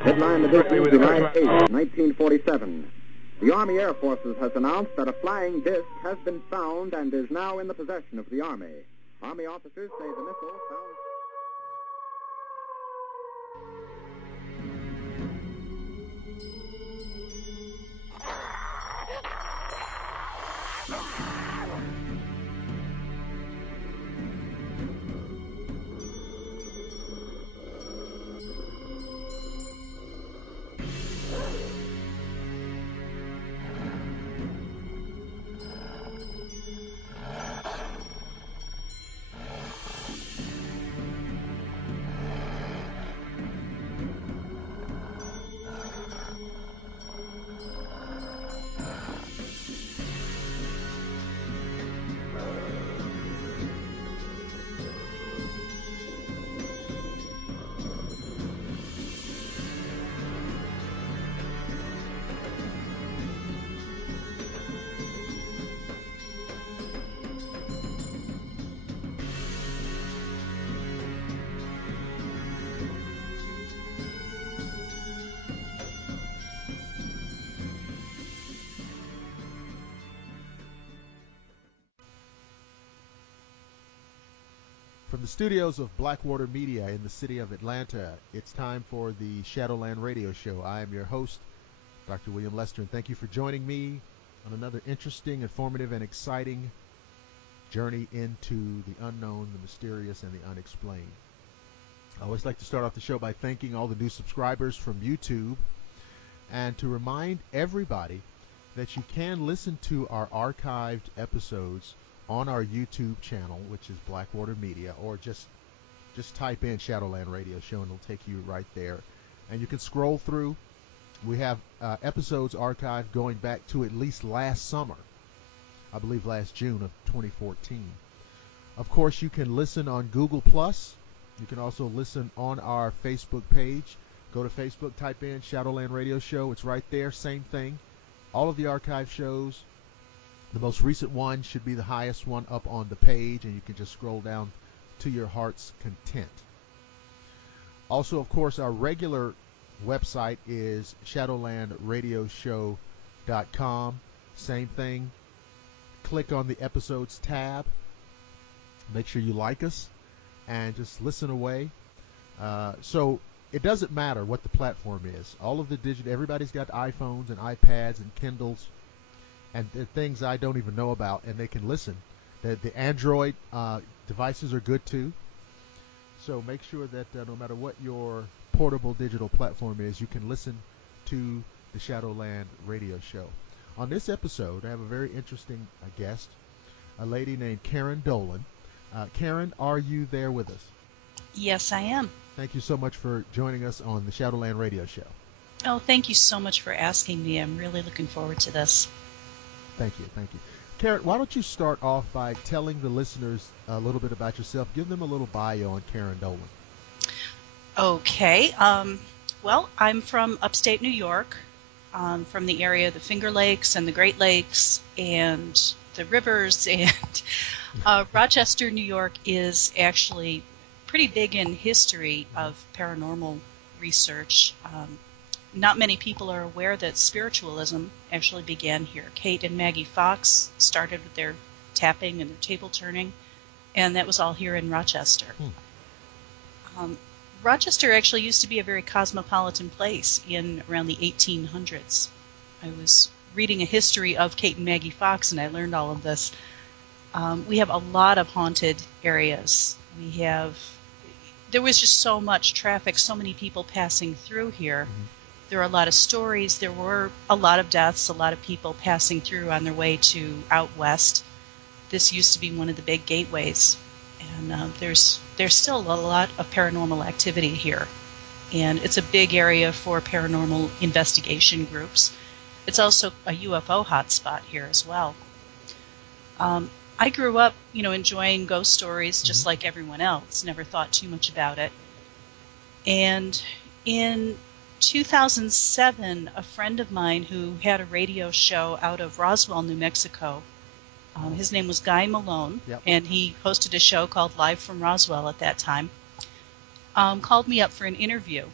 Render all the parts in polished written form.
Headline edition, July 8, 1947. The Army Air Forces has announced that a flying disc has been found and is now in the possession of the Army. Army officers say the missile found... From the studios of Blackwater Media in the city of Atlanta, it's time for the Shadowland Radio Show. I am your host, Dr. William Lester, and thank you for joining me on another interesting, informative, and exciting journey into the unknown, the mysterious, and the unexplained. I always like to start off the show by thanking all the new subscribers from YouTube and to remind everybody that you can listen to our archived episodes on our YouTube channel, which is Blackwater Media, or just type in Shadowland Radio Show and it'll take you right there. And you can scroll through. We have episodes archived going back to at least last summer, I believe last June of 2014. Of course, you can listen on Google+. You can also listen on our Facebook page. Go to Facebook, type in Shadowland Radio Show. It's right there, same thing. All of the archive shows. The most recent one should be the highest one up on the page, and you can just scroll down to your heart's content. Also, of course, our regular website is shadowlandradioshow.com. Same thing. Click on the episodes tab. Make sure you like us and just listen away. So it doesn't matter what the platform is. All of the digital, everybody's got iPhones and iPads and Kindles and things I don't even know about, and they can listen. The Android devices are good too. So make sure that no matter what your portable digital platform is, you can listen to the Shadowland Radio Show. On this episode, I have a very interesting guest, a lady named Karen Dolan. Karen, are you there with us? Yes, I am. Thank you so much for joining us on the Shadowland Radio Show. Oh, thank you so much for asking me. I'm really looking forward to this. Thank you. Karen, why don't you start off by telling the listeners a little bit about yourself? Give them a little bio on Karen Dolan. Okay. Well, I'm from upstate New York, from the area of the Finger Lakes and the Great Lakes and the rivers. And Rochester, New York is actually pretty big in history of paranormal research. Not many people are aware that spiritualism actually began here. Kate and Maggie Fox started with their tapping and their table turning, and that was all here in Rochester. Rochester actually used to be a very cosmopolitan place in around the 1800s. I was reading a history of Kate and Maggie Fox, and I learned all of this. We have a lot of haunted areas. There was just so much traffic, so many people passing through here. Mm-hmm. There are a lot of stories. There were a lot of deaths, a lot of people passing through on their way to out west. This used to be one of the big gateways, and there's still a lot of paranormal activity here. And it's a big area for paranormal investigation groups. It's also a UFO hotspot here as well. I grew up, enjoying ghost stories just like everyone else. Never thought too much about it. And in 2007, a friend of mine who had a radio show out of Roswell, New Mexico, his name was Guy Malone, yep. And he hosted a show called Live from Roswell at that time. called me up for an interview.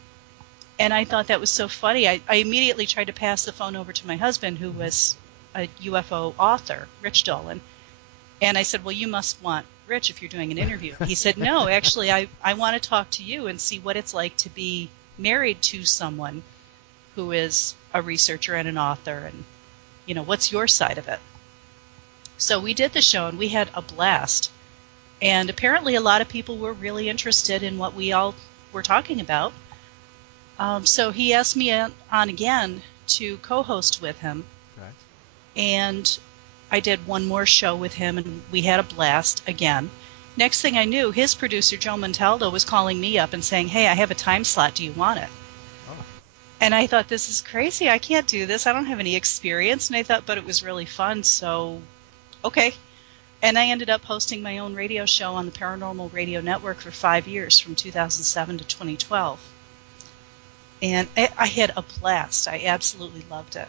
And I thought that was so funny. I immediately tried to pass the phone over to my husband, who was a UFO author, Rich Dolan. And I said, well, you must want Rich if you're doing an interview. He said, no, actually, I want to talk to you and see what it's like to be married to someone who is a researcher and an author, and, what's your side of it? So we did the show, and we had a blast. And apparently a lot of people were really interested in what we all were talking about. So he asked me on again to co-host with him. Right. And I did one more show with him, and we had a blast again. Next thing I knew, his producer, Joe Montaldo, was calling me up and saying, hey, I have a time slot. Do you want it? Oh. And I thought, this is crazy. I can't do this. I don't have any experience. And I thought, but it was really fun, so okay. And I ended up hosting my own radio show on the Paranormal Radio Network for 5 years, from 2007 to 2012. And I had a blast. I absolutely loved it.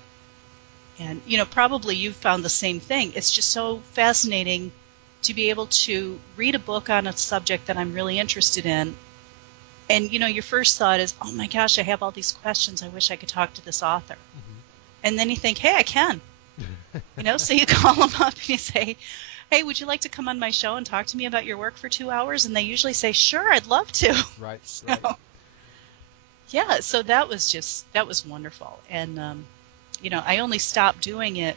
And, probably you've found the same thing. It's just so fascinating to be able to read a book on a subject that I'm really interested in. And, your first thought is, oh, my gosh, I have all these questions. I wish I could talk to this author. Mm-hmm. And then you think, hey, I can. So you call them up and you say, hey, would you like to come on my show and talk to me about your work for 2 hours? And they usually say, sure, I'd love to. Right. Yeah, so that was wonderful. And, I only stopped doing it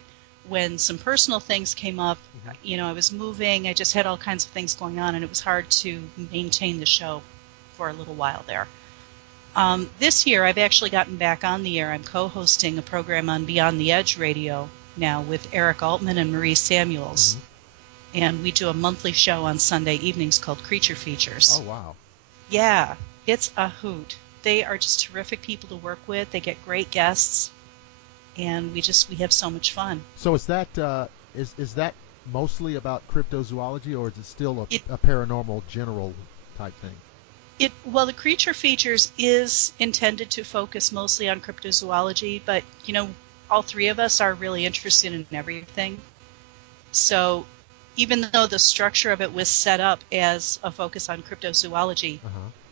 when some personal things came up. Mm-hmm. I was moving. I just had all kinds of things going on, and it was hard to maintain the show for a little while there. This year, I've actually gotten back on the air. I'm co-hosting a program on Beyond the Edge Radio now with Eric Altman and Marie Samuels. Mm-hmm. And we do a monthly show on Sunday evenings called Creature Features. Oh, wow. Yeah, it's a hoot. They are just terrific people to work with. They get great guests, and we have so much fun. So is that is that mostly about cryptozoology, or is it still a paranormal general type thing? Well, the Creature Features is intended to focus mostly on cryptozoology, but all three of us are really interested in everything. So even though the structure of it was set up as a focus on cryptozoology,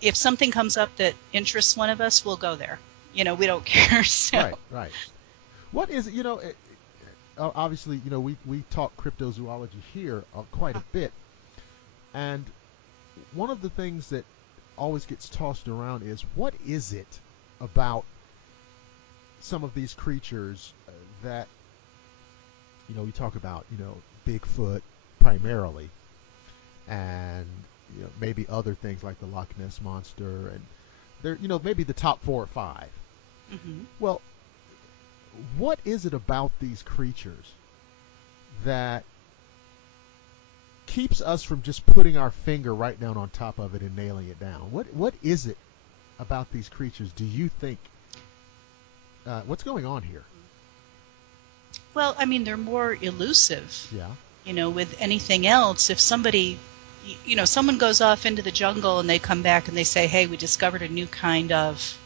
if something comes up that interests one of us, we'll go there. We don't care. So. Right. What is it? Obviously, we talk cryptozoology here quite a bit, and one of the things that always gets tossed around is, what is it about some of these creatures that we talk about, Bigfoot primarily, and maybe other things like the Loch Ness Monster, and they're maybe the top 4 or 5. Mm-hmm. Well, what is it about these creatures that keeps us from just putting our finger right down on top of it and nailing it down? What is it about these creatures, do you think? What's going on here? Well, they're more elusive. Yeah. With anything else, if somebody, someone goes off into the jungle and they come back and they say, hey, we discovered a new kind of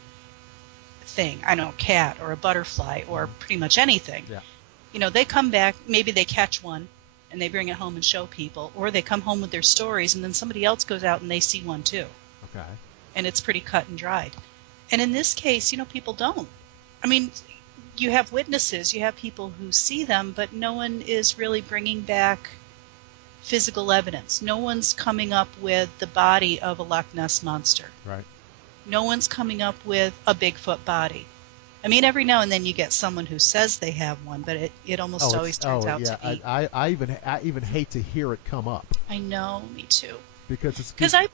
thing, I don't know, cat or a butterfly or pretty much anything. Yeah. They come back, maybe they catch one and they bring it home and show people, or they come home with their stories and then somebody else goes out and they see one too. Okay. And it's pretty cut and dried. And in this case, people don't. You have witnesses, you have people who see them, but no one is really bringing back physical evidence. No one's coming up with the body of a Loch Ness Monster. Right. No one's coming up with a Bigfoot body. Every now and then you get someone who says they have one, but it almost always turns out to be. I even hate to hear it come up. I know, me too. Because I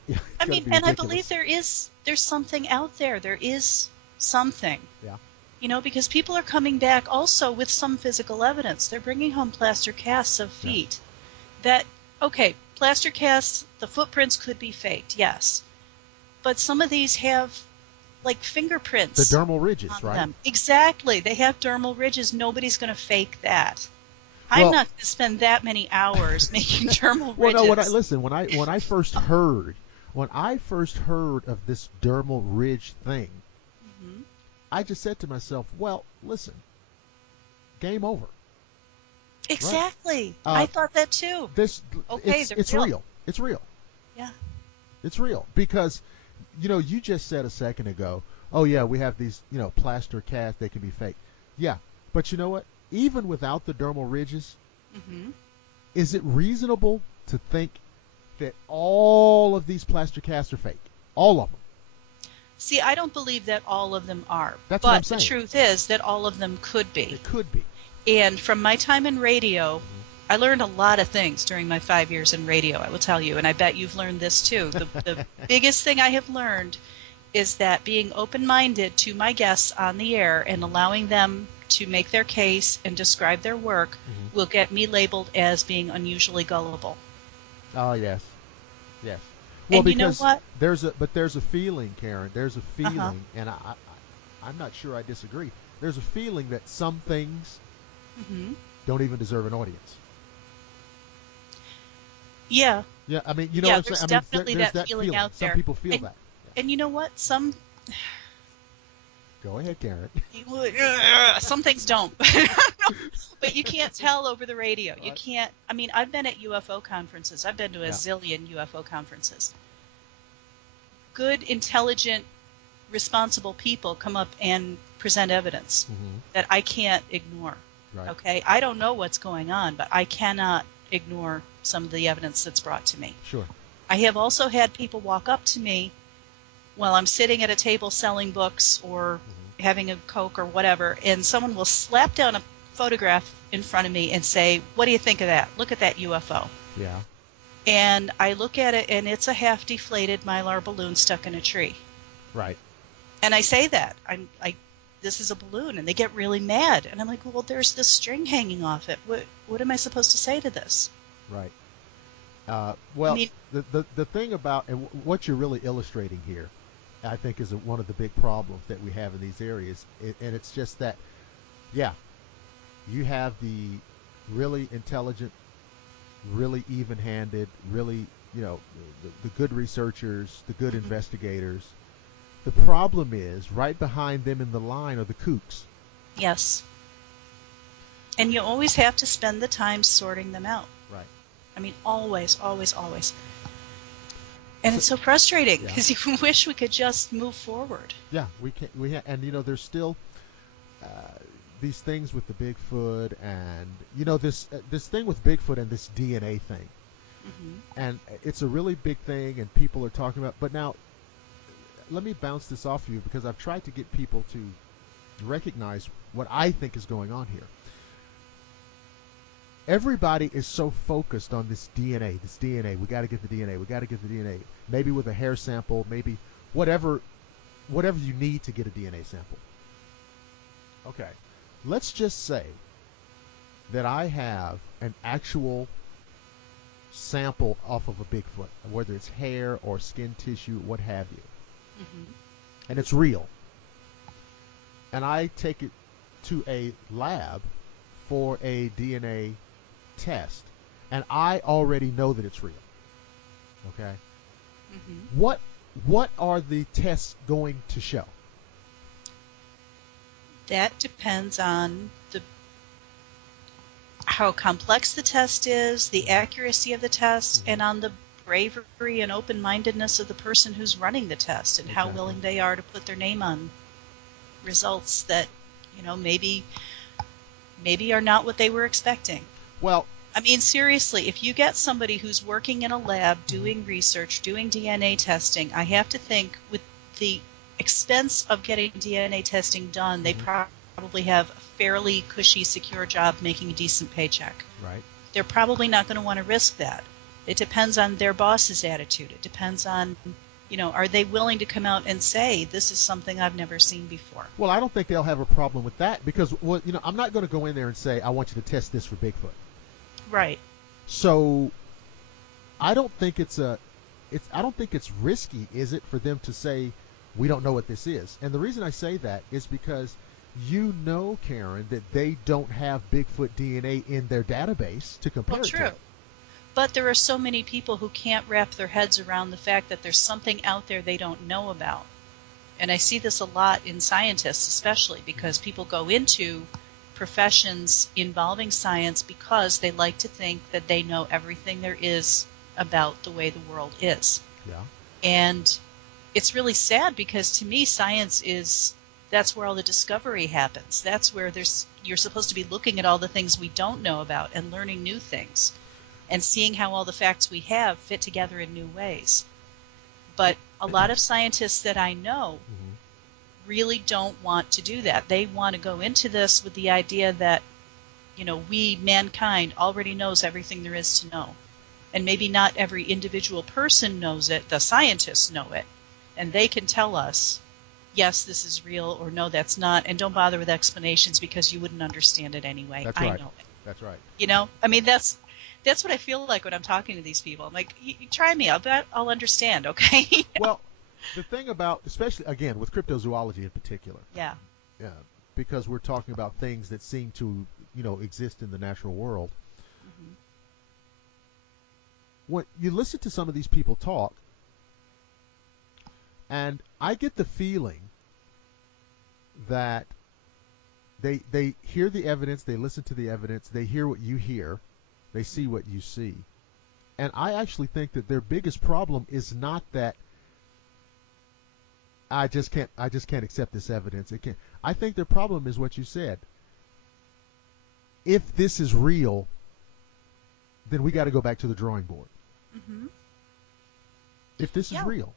believe there's something out there. There is something. Yeah. Because people are coming back also with some physical evidence. They're bringing home plaster casts of feet. Yeah. Plaster casts, the footprints could be faked, yes. But some of these have, fingerprints. The dermal ridges, on right? them. Exactly. They have dermal ridges. Nobody's going to fake that. I'm not going to spend that many hours making dermal ridges. Well, no, when I first heard of this dermal ridge thing, mm-hmm. I just said to myself, well, listen, game over. Exactly. Right? I thought that too. It's real. It's real. Yeah. It's real because you just said a second ago, oh yeah, we have these, plaster casts, they can be fake. Yeah, but you know what? Even without the dermal ridges, Mm-hmm. is it reasonable to think that all of these plaster casts are fake? All of them. See, I don't believe that all of them are. That's what I'm But saying. the truth is that all of them could be. It could be. And from my time in radio, Mm-hmm. I learned a lot of things during my 5 years in radio, I will tell you, and I bet you've learned this too. The biggest thing I have learned is that being open-minded to my guests on the air and allowing them to make their case and describe their work Mm-hmm. will get me labeled as being unusually gullible. Oh, yes. Yes. Well, And you know because what? there's a feeling, Karen. There's a feeling, Uh-huh. and I'm not sure I disagree. There's a feeling that some things Mm-hmm. don't even deserve an audience. Yeah. Yeah, I mean, you know Yeah, what I'm there's saying? definitely there's that feeling out Some there. people feel And- that. And you know what? Go ahead, Karen. Some things don't. But you can't tell over the radio. You Right. can't. I mean, I've been at UFO conferences. I've been to a Yeah. zillion UFO conferences. Good, intelligent, responsible people come up and present evidence Mm-hmm. that I can't ignore. Right. Okay? I don't know what's going on, but I cannot ignore some of the evidence that's brought to me. Sure. I have also had people walk up to me while I'm sitting at a table selling books or Mm-hmm. having a Coke or whatever, and someone will slap down a photograph in front of me and say, "What do you think of that? Look at that UFO." Yeah. And I look at it, and it's a half-deflated Mylar balloon stuck in a tree. Right. And I say that. This is a balloon, and they get really mad. And I'm like, well, there's this string hanging off it. What am I supposed to say to this? Right. Well, I mean- the thing about and what you're really illustrating here, I think, is one of the big problems that we have in these areas, and it's just that, yeah, you have the really intelligent, really even-handed, really, the good researchers, the good investigators. The problem is, right behind them in the line are the kooks. Yes. And you always have to spend the time sorting them out. Right. I mean, always, always, always. And it's so frustrating Yeah. because you wish we could just move forward. Yeah, we can. And there's still these things with the Bigfoot, and this thing with Bigfoot and this DNA thing, Hmm. and it's a really big thing, and people are talking about. But now, let me bounce this off you because I've tried to get people to recognize what I think is going on here. Everybody is so focused on this DNA. We got to get the DNA. Maybe with a hair sample, maybe whatever you need to get a DNA sample. Okay, let's just say that I have an actual sample off of a Bigfoot, whether it's hair or skin tissue, what have you, Hmm. and it's real. And I take it to a lab for a DNA test, and I already know that it's real. Okay, Hmm. what are the tests going to show? That depends on how complex the test is, the accuracy of the test, and on the bravery and open-mindedness of the person who's running the test and how Exactly. willing they are to put their name on results that, maybe are not what they were expecting. Well, I mean, seriously, if you get somebody who's working in a lab doing research, doing DNA testing, I have to think with the expense of getting DNA testing done, they probably have a fairly cushy, secure job making a decent paycheck. right. They're probably not going to want to risk that. It depends on their boss's attitude. It depends on, are they willing to come out and say, this is something I've never seen before? Well, I don't think they'll have a problem with that because, I'm not going to go in there and say, I want you to test this for Bigfoot. Right. So I don't think it's risky, is it, for them to say we don't know what this is? And the reason I say that is because Karen, that they don't have Bigfoot DNA in their database to compare Well, it true. to. But there are so many people who can't wrap their heads around the fact that there's something out there they don't know about. And I see this a lot in scientists, especially because people go into professions involving science because they like to think that they know everything there is about the way the world is. Yeah. And it's really sad because to me, science that's where all the discovery happens. That's where you're supposed to be looking at all the things we don't know about and learning new things and seeing how all the facts we have fit together in new ways. But a lot of scientists that I know really don't want to do that. They want to go into this with the idea that, we, mankind, already knows everything there is to know. And maybe not every individual person knows it. The scientists know it. And they can tell us, yes, this is real, or no, that's not. And don't bother with explanations because you wouldn't understand it anyway. That's I right. know it. That's right. I mean, that's what I feel like when I'm talking to these people. I'm like, you try me. I'll bet I'll understand, okay? Well, the thing about, especially, again, with cryptozoology in particular. Yeah. Yeah. Because we're talking about things that seem to, exist in the natural world. Mm-hmm. When you listen to some of these people talk, and I get the feeling that they hear the evidence, they listen to the evidence, they hear what you hear, they see what you see. And I actually think that their biggest problem is not that I just can't accept this evidence. I think their problem is what you said. If this is real, then we got to go back to the drawing board. Mm-hmm. If this is real.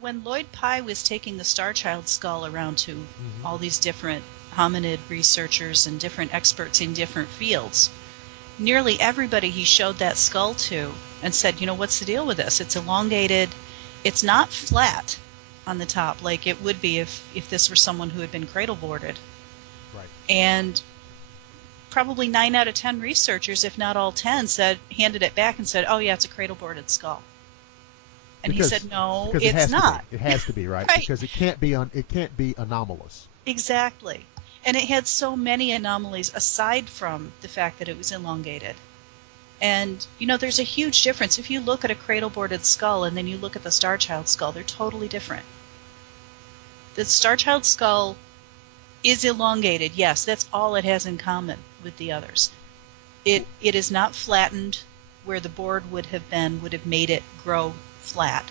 When Lloyd Pye was taking the Star Child skull around to all these different hominid researchers and different experts in different fields, nearly everybody he showed that skull to and said, what's the deal with this? It's elongated. It's not flat on the top like it would be if this were someone who had been cradle boarded. Right. And probably 9 out of 10 researchers, if not all 10, handed it back and said, oh yeah, it's a cradle boarded skull. And he said, no, it's not. It has to be, right? Right. Because it can't be anomalous. Exactly. And it had so many anomalies aside from the fact that it was elongated. And, there's a huge difference. If you look at a cradle-boarded skull and then you look at the Star Child skull, they're totally different. The Star Child skull is elongated, yes, that's all it has in common with the others. It is not flattened where the board would have made it grow flat.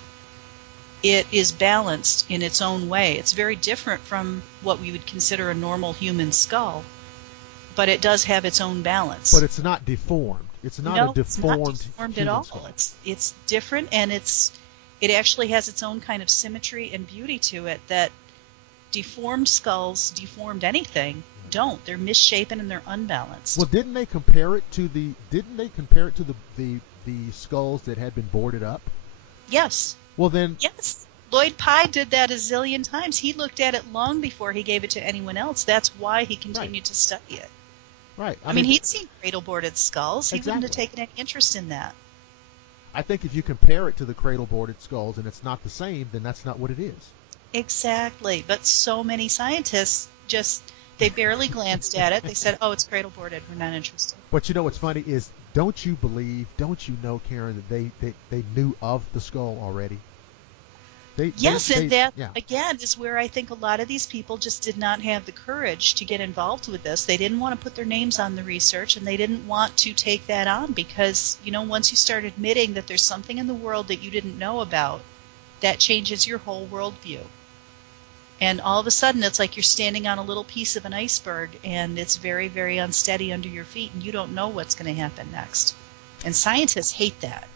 It is balanced in its own way. It's very different from what we would consider a normal human skull, but it does have its own balance. But it's not deformed. It's not a deformed it's not deformed human at all. skull. It's different, and it actually has its own kind of symmetry and beauty to it that deformed skulls, deformed anything, don't. They're misshapen and they're unbalanced. Well, didn't they compare it to the skulls that had been boarded up? Yes. Well, then. Yes. Lloyd Pye did that a zillion times. He looked at it long before he gave it to anyone else. That's why he continued to study it. Right. I mean, he'd seen cradle-boarded skulls. He exactly. wouldn't have taken any interest in that. I think if you compare it to the cradle-boarded skulls and it's not the same, then that's not what it is. Exactly. But so many scientists they barely glanced at it. They said, oh, it's cradle-boarded. We're not interested. But what's funny is, don't you know, Karen, that they knew of the skull already? Again, is where I think a lot of these people just did not have the courage to get involved with this. They didn't want to put their names on the research, and they didn't want to take that on because, once you start admitting that there's something in the world that you didn't know about, that changes your whole worldview. And all of a sudden, it's like you're standing on a little piece of an iceberg, and it's very, very unsteady under your feet, and you don't know what's going to happen next. And scientists hate that.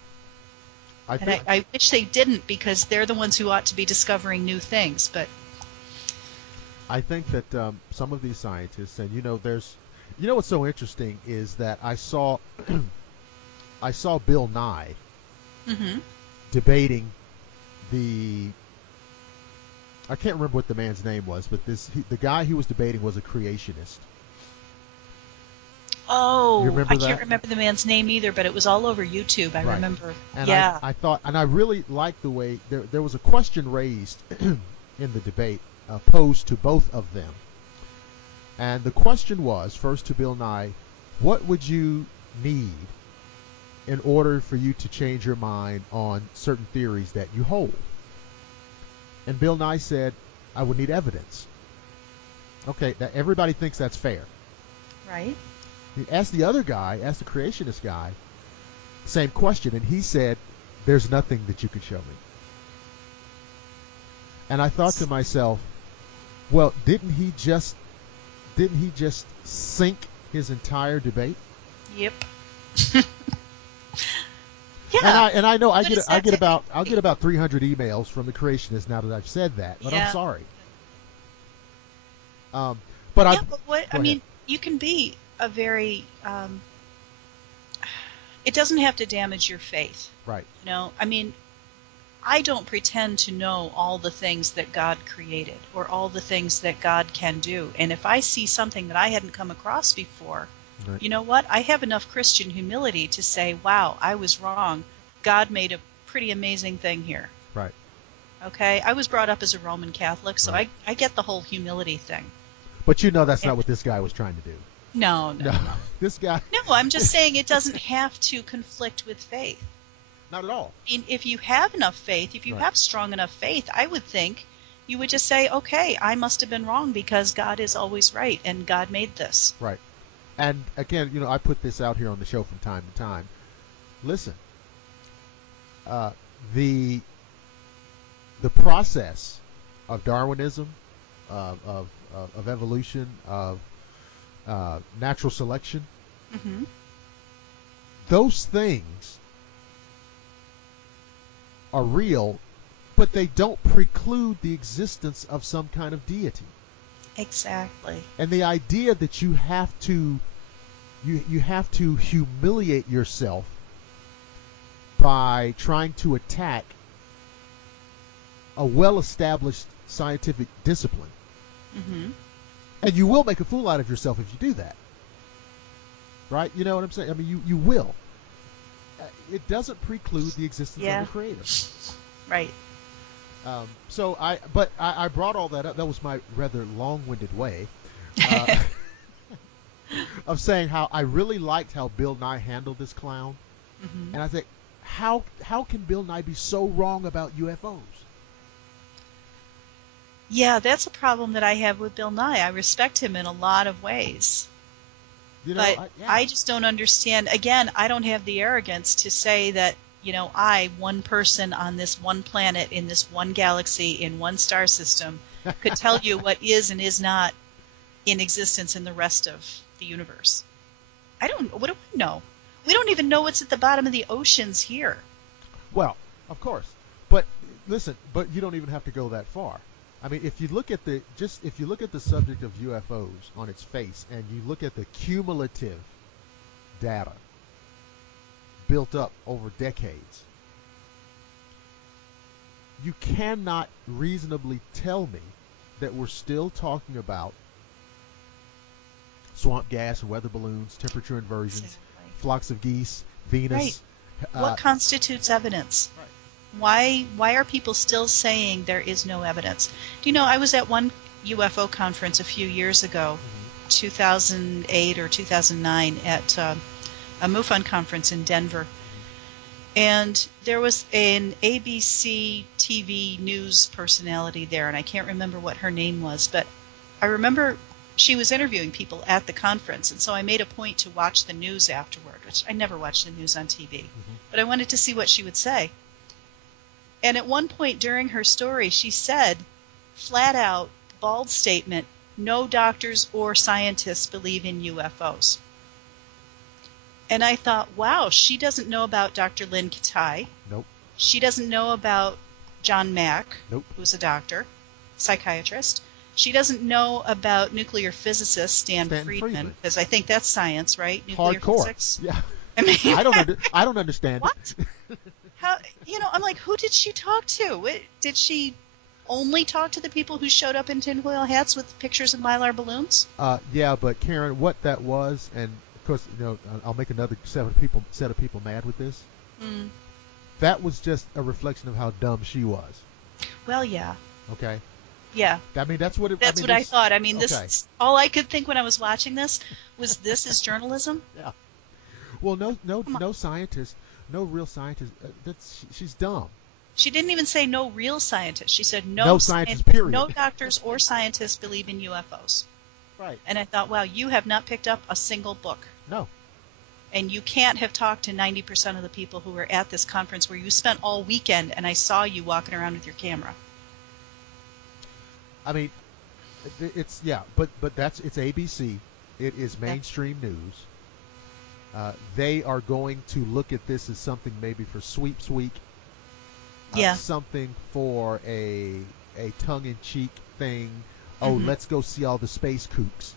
I wish they didn't, because they're the ones who ought to be discovering new things. But I think that some of these scientists, and what's so interesting is that I saw Bill Nye debating I can't remember what the man's name was, but the guy he was debating was a creationist. Oh, I that? Can't remember the man's name either, but it was all over YouTube. I remember. And yeah. I thought, and I really liked the way there was a question raised in the debate posed to both of them. And the question was, first to Bill Nye, what would you need in order for you to change your mind on certain theories that you hold? And Bill Nye said, I would need evidence. Okay, everybody thinks that's fair. Right. He asked the creationist guy, same question, and he said, there's nothing that you can show me. And I thought to myself, well, didn't he just sink his entire debate? Yep. Yeah. And I know I'll get about 300 emails from the creationists now that I've said that, but I'm sorry. You can be a very it doesn't have to damage your faith. Right. I don't pretend to know all the things that God created or all the things that God can do. And if I see something that I hadn't come across before, right. You know what? I have enough Christian humility to say, wow, I was wrong. God made a pretty amazing thing here. Right. Okay? I was brought up as a Roman Catholic, so right. I get the whole humility thing. But that's not what this guy was trying to do. No. This guy... No, I'm just saying it doesn't have to conflict with faith. Not at all. If you have enough faith, if you have strong enough faith, I would think you would just say, okay, I must have been wrong because God is always right and God made this. Right. And again, I put this out here on the show from time to time. Listen, the process of Darwinism, of evolution, of natural selection, mm-hmm. those things are real, but they don't preclude the existence of some kind of deity. Exactly. And the idea that you have to humiliate yourself by trying to attack a well-established scientific discipline, mm-hmm. and you will make a fool out of yourself if you do that. Right? You know what I'm saying? I mean, you will. It doesn't preclude the existence of the Creator. Right. So I brought all that up. That was my rather long-winded way of saying how I really liked how Bill Nye handled this clown. Mm-hmm. And I think, how can Bill Nye be so wrong about UFOs? Yeah, that's a problem that I have with Bill Nye. I respect him in a lot of ways. I just don't understand. Again, I don't have the arrogance to say that, I, one person on this one planet, in this one galaxy, in one star system, could tell you what is and is not in existence in the rest of the universe. What do we know? We don't even know what's at the bottom of the oceans here. Well, of course. But listen, you don't even have to go that far. I mean, if you look at the subject of UFOs on its face, and you look at the cumulative data built up over decades, you cannot reasonably tell me that we're still talking about swamp gas and weather balloons, temperature inversions, flocks of geese, Venus. Right. What constitutes evidence? Right. Why are people still saying there is no evidence? Do you know, I was at one UFO conference a few years ago, mm-hmm. 2008 or 2009, at a MUFON conference in Denver. And there was an ABC TV news personality there, and I can't remember what her name was, but I remember she was interviewing people at the conference, and so I made a point to watch the news afterward, which I never watch the news on TV, mm-hmm. but I wanted to see what she would say. And at one point during her story, she said, flat out, bald statement, no doctors or scientists believe in UFOs. And I thought, wow, she doesn't know about Dr. Lynn Katai. Nope. She doesn't know about John Mack, nope. who's a doctor, psychiatrist. She doesn't know about nuclear physicist Stan Friedman, because I think that's science, right? Nuclear Hardcore. Physics. Yeah. I mean, I don't understand what? How, I'm like, who did she talk to? Did she only talk to the people who showed up in tinfoil hats with pictures of Mylar balloons? Yeah, but Karen, what that was, and of course, I'll make another set of people mad with this. Mm. That was just a reflection of how dumb she was. Well, yeah. Okay. Yeah. I mean, that's what it. That's what I thought. I mean, okay. This all I could think when I was watching this was, this is journalism. Yeah. Well, no scientist, no real scientist. She's dumb. She didn't even say no real scientist. She said no scientists. Period. No doctors or scientists believe in UFOs. Right. And I thought, wow, you have not picked up a single book. No. And you can't have talked to 90% of the people who were at this conference where you spent all weekend, and I saw you walking around with your camera. I mean, it's but it's ABC. It is mainstream news. They are going to look at this as something maybe for Sweeps Week. Something for a tongue-in-cheek thing. Oh, let's go see all the space kooks.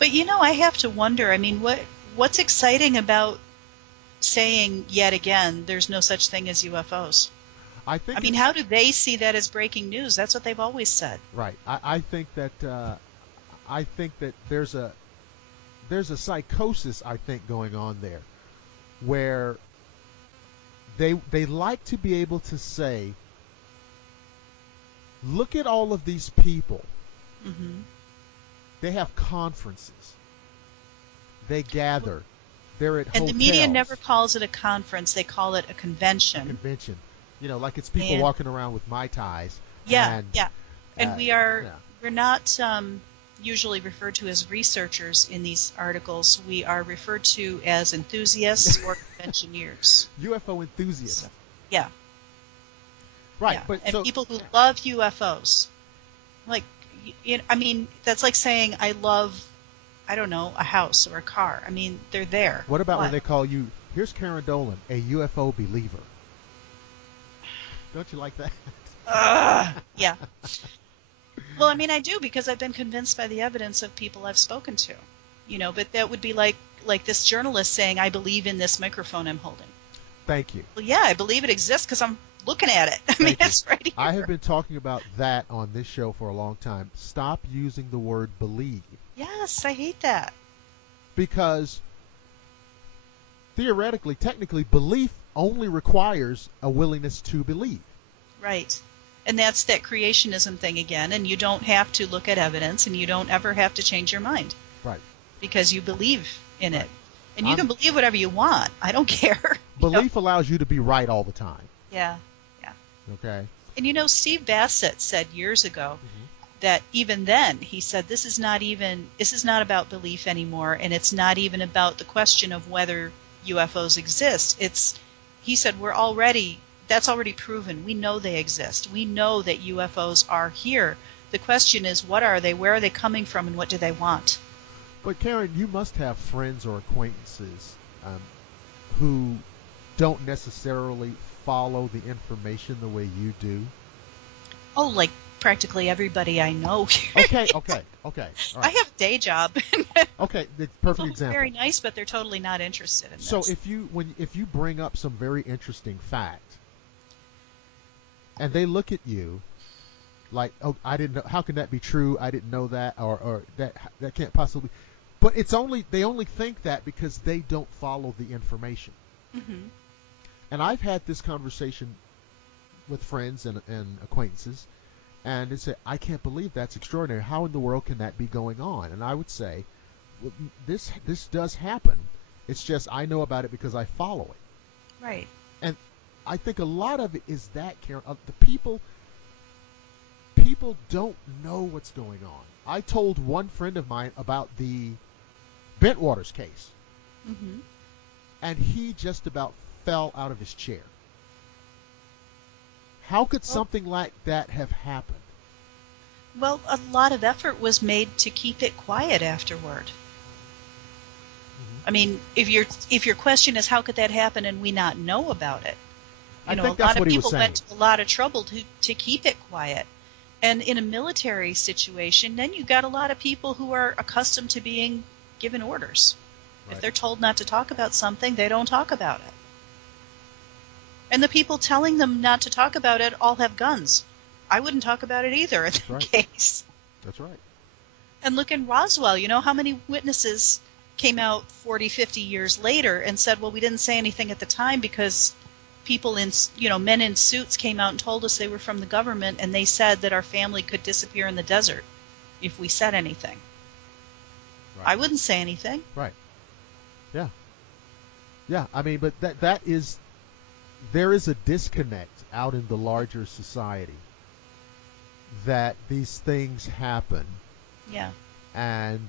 But I have to wonder. I mean, what's exciting about saying yet again there's no such thing as UFOs? I mean, how do they see that as breaking news? That's what they've always said. Right. I think that there's a psychosis, I think, going on there, where they like to be able to say, look at all of these people. Mm-hmm. They have conferences. They gather. They're at hotels. And the media never calls it a conference. They call it a convention. A convention. Like it's people walking around with Mai Tais. Yeah. And we're not usually referred to as researchers in these articles. We are referred to as enthusiasts or conventioneers. UFO enthusiasts. So, yeah. Right. Yeah. But and people who love UFOs. Like, I mean, that's like saying I love, I don't know, a house or a car. I mean, they're there. What about when they call you, here's Karen Dolan, a UFO believer? Don't you like that? Yeah. Well, I mean, I do, because I've been convinced by the evidence of people I've spoken to. But that would be like this journalist saying, I believe in this microphone I'm holding. Thank you. Well, yeah, I believe it exists because I'm looking at it. I mean, it's right here. I have been talking about that on this show for a long time. Stop using the word believe. Yes, I hate that. Because theoretically, technically, belief only requires a willingness to believe. Right. And that's that creationism thing again, and you don't have to look at evidence, and you don't ever have to change your mind. Right. Because you believe in it. And you can believe whatever you want. I don't care. Belief allows you to be right all the time. Yeah. Okay. And Steve Bassett said years ago that even then, he said, this is not about belief anymore, and it's not even about the question of whether UFOs exist. He said, that's already proven. We know they exist. We know that UFOs are here. The question is, what are they? Where are they coming from? And what do they want? But Karen, you must have friends or acquaintances who don't necessarily follow the information the way you do. Oh, like practically everybody I know. Okay. All right. I have a day job. Okay, the perfect example. Very nice, but they're totally not interested in this. So if you bring up some very interesting fact, and they look at you like, oh, I didn't know. How can that be true? I didn't know that, or that can't possibly. But they only think that because they don't follow the information. Mm-hmm. And I've had this conversation with friends and acquaintances, and they say, I can't believe that's extraordinary. How in the world can that be going on? And I would say, well, this does happen. It's just I know about it because I follow it. Right. And I think a lot of it is that, Karen. The people don't know what's going on. I told one friend of mine about the Bentwaters case, and he just about fell out of his chair. How could something like that have happened? Well, a lot of effort was made to keep it quiet afterward. I mean, if your question is how could that happen and we not know about it, I think that's what he was saying. A lot of people went to a lot of trouble to keep it quiet. And in a military situation, then you got a lot of people who are accustomed to being given orders. Right. If they're told not to talk about something, they don't talk about it. And the people telling them not to talk about it all have guns. I wouldn't talk about it either in that case. That's right. And look in Roswell, how many witnesses came out 40, 50 years later and said, well, we didn't say anything at the time because people men in suits came out and told us they were from the government, and they said that our family could disappear in the desert if we said anything. Right. I wouldn't say anything. Right. Yeah. Yeah, I mean, but there is a disconnect out in the larger society that these things happen. Yeah. And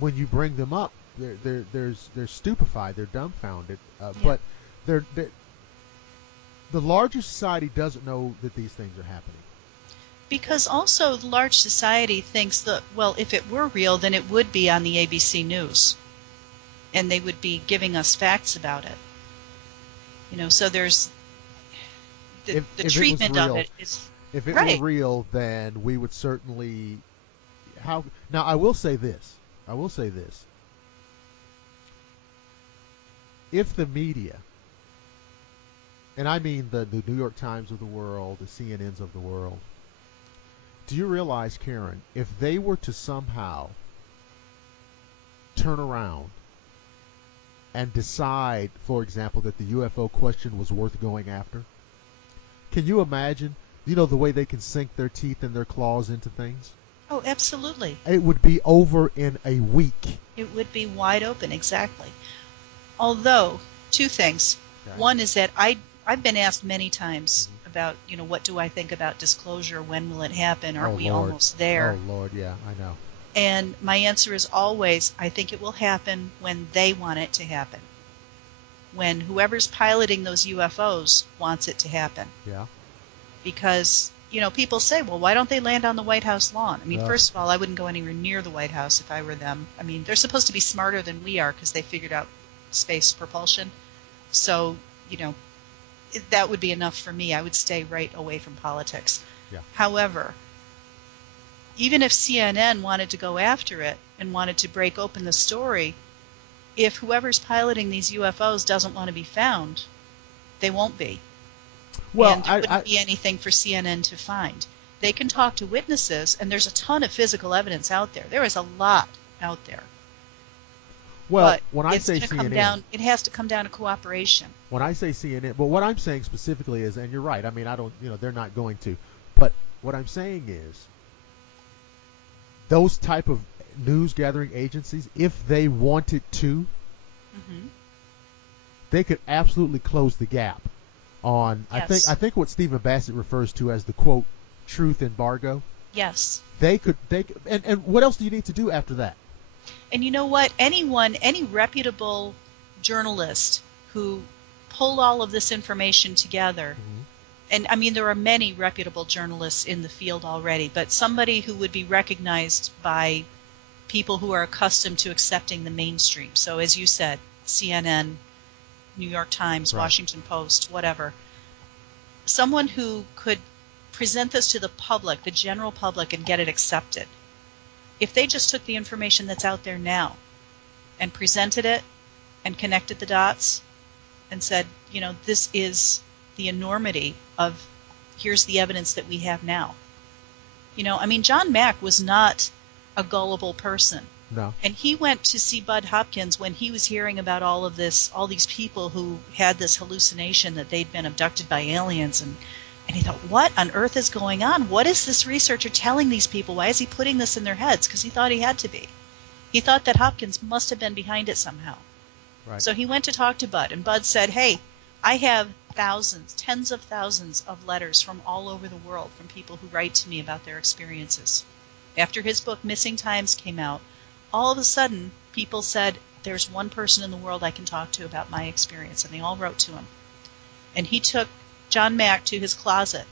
when you bring them up, they're stupefied, they're dumbfounded, but the larger society doesn't know that these things are happening. Because also the large society thinks that, well, if it were real, then it would be on the ABC News. And they would be giving us facts about it. You know, so there's the treatment of it is... If it right. were real, then we would certainly... Now, I will say this. If the media, and I mean the New York Times of the world, the CNNs of the world, do you realize, Karen, if they were to somehow turn around and decide, for example, that the UFO question was worth going after, can you imagine, you know, the way they can sink their teeth and their claws into things? Oh, absolutely. It would be over in a week. It would be wide open, exactly. Although, two things. Okay. One is that I've been asked many times about, you know, what do I think about disclosure? When will it happen? Aren't we almost there? Oh, Lord, yeah, I know. And my answer is always, I think it will happen when they want it to happen. When whoever's piloting those UFOs wants it to happen. Yeah. Because, you know, people say, well, why don't they land on the White House lawn? I mean, first of all, I wouldn't go anywhere near the White House if I were them. I mean, they're supposed to be smarter than we are because they figured out space propulsion. So, you know, that would be enough for me. I would stay right away from politics. Yeah. However, even if CNN wanted to go after it and wanted to break open the story, if whoever's piloting these UFOs doesn't want to be found, they won't be. Well, and there wouldn't be anything for CNN to find. They can talk to witnesses, and there's a ton of physical evidence out there. There is a lot out there. Well, but when I say CNN, it has to come down to cooperation. When I say CNN, but what I'm saying specifically is, and you're right, I mean, I don't, you know, they're not going to, but what I'm saying is, those type of news gathering agencies, if they wanted to, they could absolutely close the gap on, yes. I think what Stephen Bassett refers to as the quote truth embargo. Yes. They could, and what else do you need to do after that? And you know what? Any reputable journalist who pulled all of this information together, and I mean there are many reputable journalists in the field already, but somebody who would be recognized by people who are accustomed to accepting the mainstream. So as you said, CNN, New York Times, right. Washington Post, whatever. Someone who could present this to the public, the general public, and get it accepted. If they just took the information that's out there now and presented it and connected the dots and said, you know, this is the enormity of, here's the evidence that we have now. You know, I mean, John Mack was not a gullible person. No. And he went to see Bud Hopkins when he was hearing about all of this, all these people who had this hallucination that they'd been abducted by aliens, and he thought, what on earth is going on? What is this researcher telling these people? Why is he putting this in their heads? Because he thought he had to be. He thought that Hopkins must have been behind it somehow. Right. So he went to talk to Bud, and Bud said, hey, I have thousands, tens of thousands of letters from all over the world from people who write to me about their experiences. After his book Missing Times came out, all of a sudden people said, there's one person in the world I can talk to about my experience, and they all wrote to him. And he took John Mack to his closet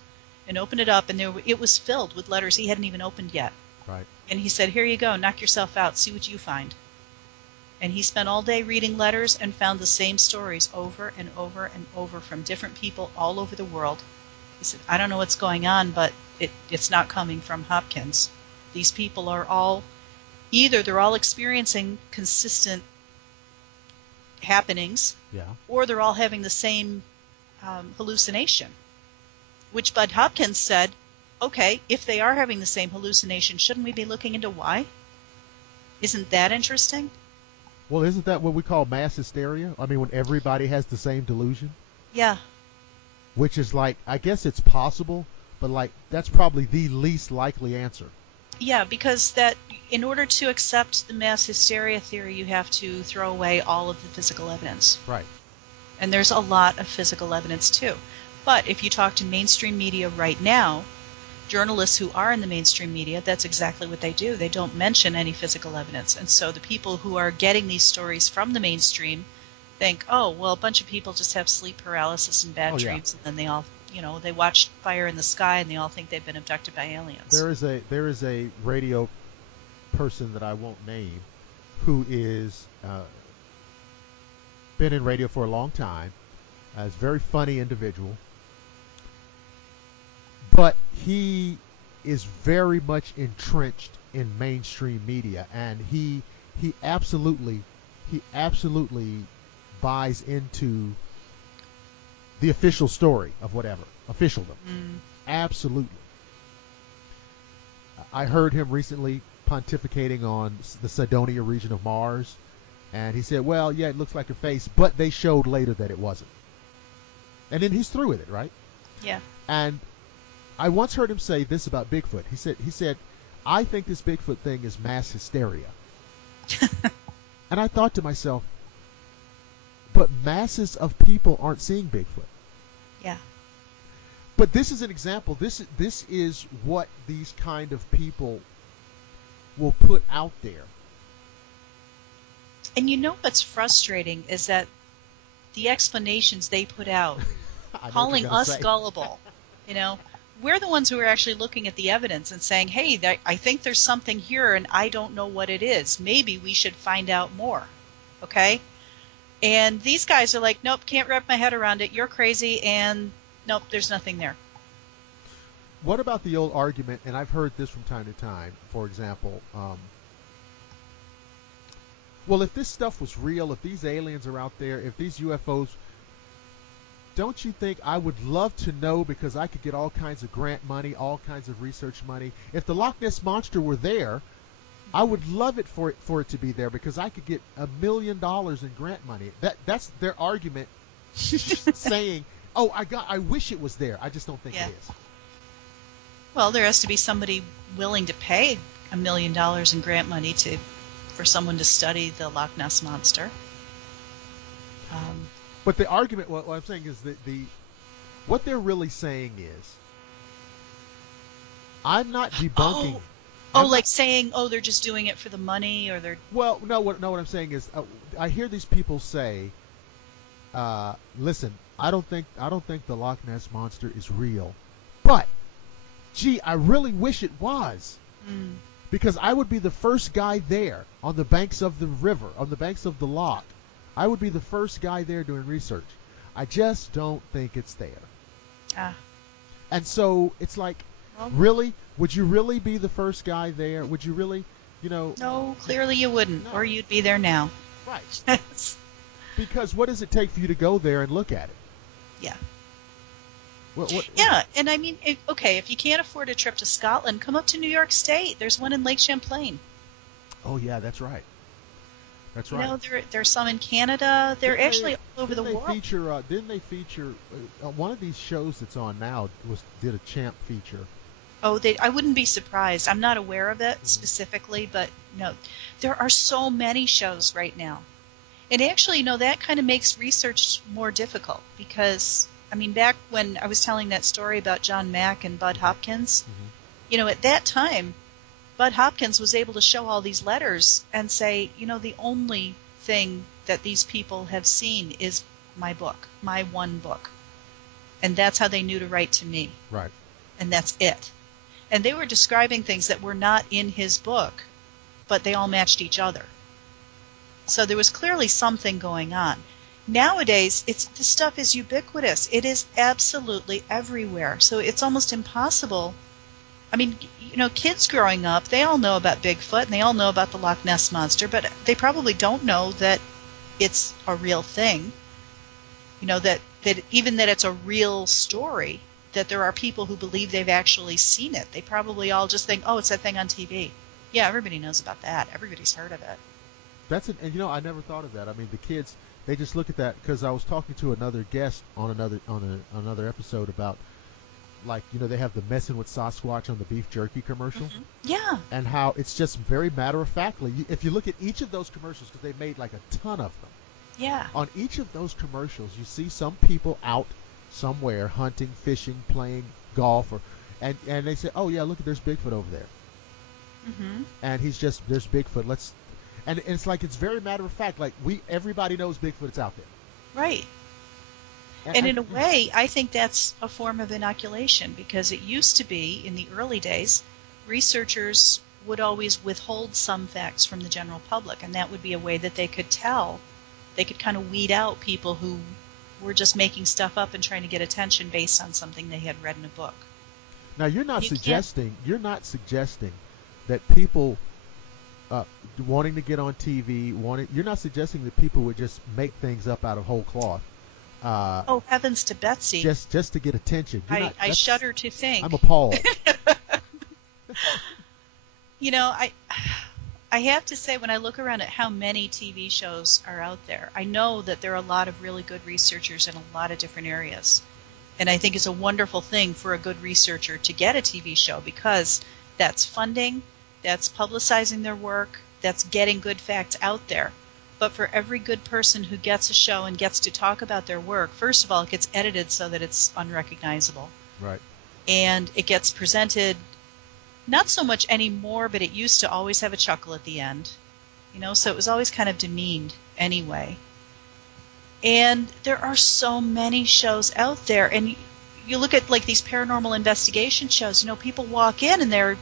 and opened it up, and it was filled with letters he hadn't even opened yet. Right. And he said, here you go, knock yourself out, see what you find. And he spent all day reading letters and found the same stories over and over and over from different people all over the world. He said, I don't know what's going on, but it's not coming from Hopkins. These people are all, either they're all experiencing consistent happenings, or they're all having the same hallucination, which Bud Hopkins said, okay, if they are having the same hallucination, shouldn't we be looking into why? Isn't that interesting? Well, isn't that what we call mass hysteria? I mean, when everybody has the same delusion? Yeah. Which is like, I guess it's possible, but like, that's probably the least likely answer. Yeah, because that in order to accept the mass hysteria theory, you have to throw away all of the physical evidence. Right. And there's a lot of physical evidence, too. But if you talk to mainstream media right now, journalists who are in the mainstream media, that's exactly what they do. They don't mention any physical evidence. And so the people who are getting these stories from the mainstream think, oh, well, a bunch of people just have sleep paralysis and bad dreams, and then they all, they watch fire in the sky and they all think they've been abducted by aliens. There is a radio person that I won't name who is been in radio for a long time. Is a very funny individual, but he is very much entrenched in mainstream media, and he absolutely buys into the official story of whatever officialdom. Absolutely. I heard him recently pontificating on the Cydonia region of Mars, and he said, well, yeah, it looks like a face, but they showed later that it wasn't. And then he's through with it, right? Yeah. And I once heard him say this about Bigfoot. He said, I think this Bigfoot thing is mass hysteria. And I thought to myself, but masses of people aren't seeing Bigfoot. Yeah. But this is an example. This is what these kind of people will put out there. And what's frustrating is that the explanations they put out, calling us gullible, we're the ones who are actually looking at the evidence and saying, hey, I think there's something here and I don't know what it is. Maybe we should find out more. Okay? And these guys are like, nope, can't wrap my head around it. You're crazy, and nope, there's nothing there. What about the old argument, and I've heard this from time to time, for example, well, if this stuff was real, if these aliens are out there, if these UFOs, don't you think I would love to know, because I could get all kinds of grant money, all kinds of research money. If the Loch Ness Monster were there, I would love it for it to be there, because I could get $1 million in grant money. That's their argument, saying, oh, I wish it was there. I just don't think it is. Well, there has to be somebody willing to pay $1 million in grant money for someone to study the Loch Ness Monster. But the argument, what I'm saying is that what they're really saying is, I'm not debunking. Saying, they're just doing it for the money, or they're. Well, no. What I'm saying is, I hear these people say, listen, I don't think the Loch Ness Monster is real, but, gee, I really wish it was. Because I would be the first guy there on the banks of the river, on the banks of the loch. I would be the first guy there doing research. I just don't think it's there. And so it's like, really? Would you really be the first guy there? Would you really, No, clearly you wouldn't, or you'd be there now. Right. Because what does it take for you to go there and look at it? Yeah. What? Yeah, and I mean, if you can't afford a trip to Scotland, come up to New York State. There's one in Lake Champlain. Oh, yeah, that's right. That's right. There's some in Canada. They're actually all over the world. Didn't they feature one of these shows that's on now did a Champ feature? Oh, I wouldn't be surprised. I'm not aware of it specifically, but no, there are so many shows right now. And actually, that kind of makes research more difficult, because back when I was telling that story about John Mack and Bud Hopkins, at that time, Bud Hopkins was able to show all these letters and say, the only thing that these people have seen is my book, my one book. And that's how they knew to write to me. Right. And that's it. And they were describing things that were not in his book, but they all matched each other. So there was clearly something going on. Nowadays, this stuff is ubiquitous. It is absolutely everywhere. So it's almost impossible. Kids growing up, they all know about Bigfoot and they all know about the Loch Ness Monster, but they probably don't know that it's a real thing. That even that it's a real story, that there are people who believe they've actually seen it. They probably all just think, oh, it's that thing on TV. Yeah, everybody knows about that. Everybody's heard of it. And I never thought of that. The kids, they just look at that, because I was talking to another guest on another episode about, they have the messing with Sasquatch on the beef jerky commercial. Yeah. And how it's just very matter-of-factly. If you look at each of those commercials, because they made like a ton of them. Yeah. On each of those commercials, you see some people out somewhere hunting, fishing, playing golf, and they say, oh, yeah, look, there's Bigfoot over there. And there's Bigfoot. And it's like it's very matter of fact. Like everybody knows Bigfoot's out there. Right. And in a way, I think that's a form of inoculation, because it used to be, in the early days, researchers would always withhold some facts from the general public, and that would be a way that they could tell. They could kind of weed out people who were just making stuff up and trying to get attention based on something they had read in a book. Now, you're not suggesting that people wanting to get on TV, you're not suggesting that people would just make things up out of whole cloth. Oh, heavens to Betsy. Just to get attention. I shudder to think. I'm appalled. You know, I have to say, when I look around at how many TV shows are out there, I know that there are a lot of really good researchers in a lot of different areas. And I think it's a wonderful thing for a good researcher to get a TV show, because that's funding, that's publicizing their work, that's getting good facts out there. But for every good person who gets a show and gets to talk about their work, first of all, it gets edited so that it's unrecognizable. Right. And it gets presented not so much anymore, but it used to always have a chuckle at the end. You know, so it was always kind of demeaned anyway. And there are so many shows out there. And you look at, like, these paranormal investigation shows, you know, people walk in and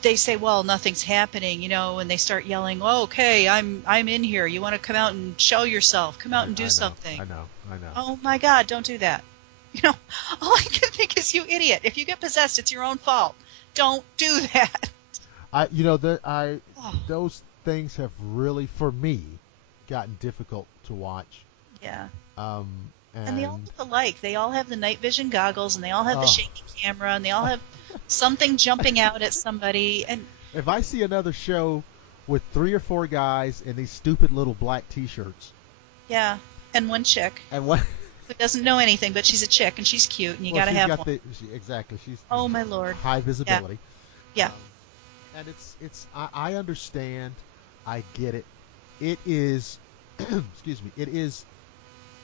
they say, well, nothing's happening, you know, and they start yelling, oh, okay, I'm in here. You want to come out and show yourself. Come out and do something. I know. Oh, my God, don't do that. You know, all I can think is, you idiot. If you get possessed, it's your own fault. Don't do that. Those things have really, for me, gotten difficult to watch. Yeah. And they all look alike. They all have the night vision goggles, and they all have the shaky camera, and they all have something jumping out at somebody. And if I see another show with 3 or 4 guys in these stupid little black T-shirts. Yeah, and one chick. And one who doesn't know anything, but she's a chick, and she's cute, and you got to have one. Exactly. She's oh, my Lord. High visibility. Yeah. And it's I understand. I get it. It is, excuse me, it is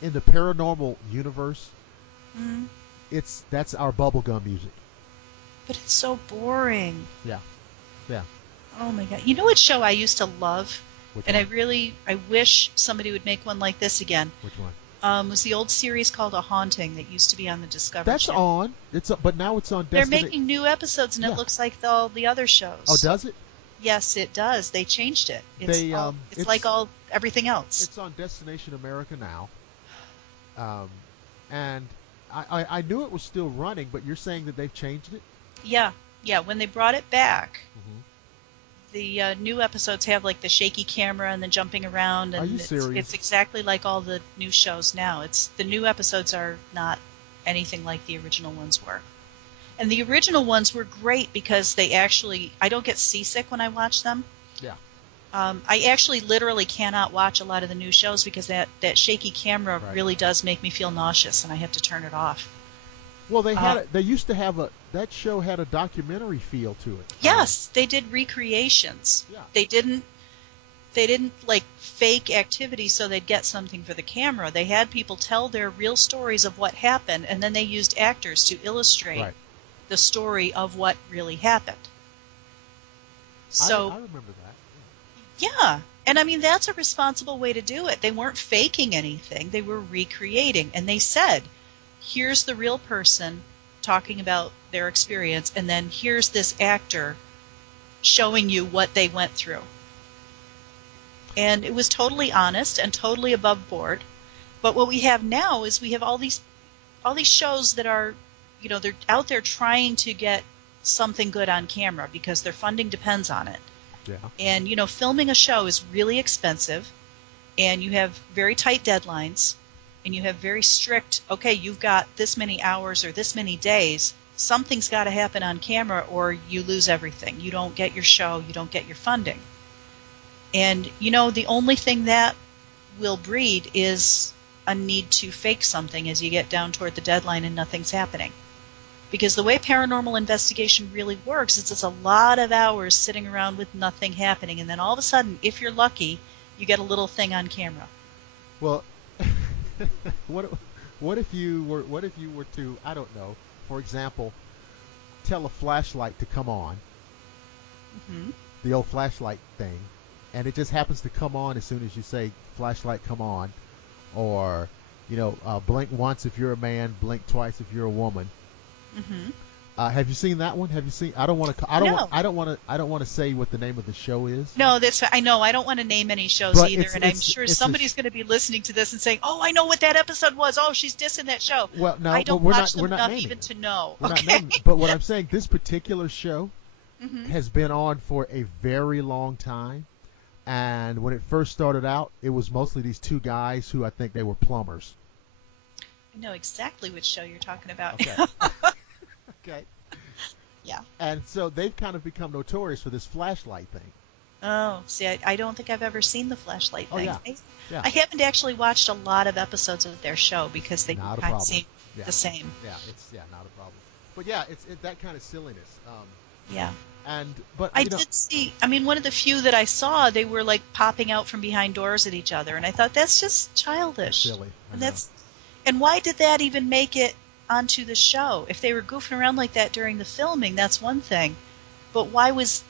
in the paranormal universe. Mm-hmm. That's our bubblegum music. But it's so boring. Yeah. Oh, my God. You know what show I used to love? Which and one? I wish somebody would make one like this again. Which one? Was the old series called A Haunting that used to be on the Discovery That's Channel. on. But now it's on They're making new episodes, and it looks like all the other shows. Oh, does it? Yes, it does. They changed it. It's like everything else. It's on Destination America now. And I knew it was still running, but you're saying that they've changed it? Yeah. When they brought it back, mm-hmm. the new episodes have like the shaky camera and the jumping around, and Are you serious? It's exactly like all the new shows now. The new episodes are not anything like the original ones were. And the original ones were great because I don't get seasick when I watch them. Yeah. I actually literally cannot watch a lot of the new shows because that shaky camera really does make me feel nauseous, and I have to turn it off. Well, they used to have that show had a documentary feel to it. Yes, they did recreations. Yeah. They didn't like fake activity so they'd get something for the camera. They had people tell their real stories of what happened, and then they used actors to illustrate the story of what really happened. So I remember that. Yeah. And I mean, that's a responsible way to do it. They weren't faking anything. They were recreating. And they said, here's the real person talking about their experience, and then here's this actor showing you what they went through. And it was totally honest and totally above board. But what we have now is we have all these shows that are, they're out there trying to get something good on camera because their funding depends on it. Yeah. And, filming a show is really expensive, and you have very tight deadlines, and you have very strict, okay, you've got this many hours or this many days, something's got to happen on camera or you lose everything. You don't get your show, you don't get your funding. And, the only thing that will breed is a need to fake something as you get down toward the deadline and nothing's happening. Because the way paranormal investigation really works is it's a lot of hours sitting around with nothing happening, and then all of a sudden, if you're lucky, you get a little thing on camera. Well, what if you were to, I don't know, for example, tell a flashlight to come on, mm-hmm. the old flashlight thing, and it just happens to come on as soon as you say flashlight come on, or blink once if you're a man, blink twice if you're a woman. Mm-hmm. Have you seen that one? Have you seen? I don't want to say what the name of the show is. No, I know. I don't want to name any shows But either, and I'm sure somebody's going to be listening to this and saying, "Oh, I know what that episode was. Oh, she's dissing that show." Well, no, I don't we're watch not, them enough naming even it. to know. We're okay. not naming it. But what I'm saying, this particular show Mm-hmm. has been on for a very long time, and when it first started out, it was mostly these two guys who I think they were plumbers. I know exactly which show you're talking about. Okay. Okay. Yeah. And so they've kind of become notorious for this flashlight thing. Oh, see, I don't think I've ever seen the flashlight thing. Yeah. I haven't actually watched a lot of episodes of their show because they Not a kind of problem. seem Yeah. the same. Yeah, it's not a problem. But yeah, it's that kind of silliness. Yeah. But I did see, one of the few that I saw, they were like popping out from behind doors at each other, and I thought that's just childish. Silly. And why did that even make it onto the show? If they were goofing around like that during the filming, that's one thing. But why was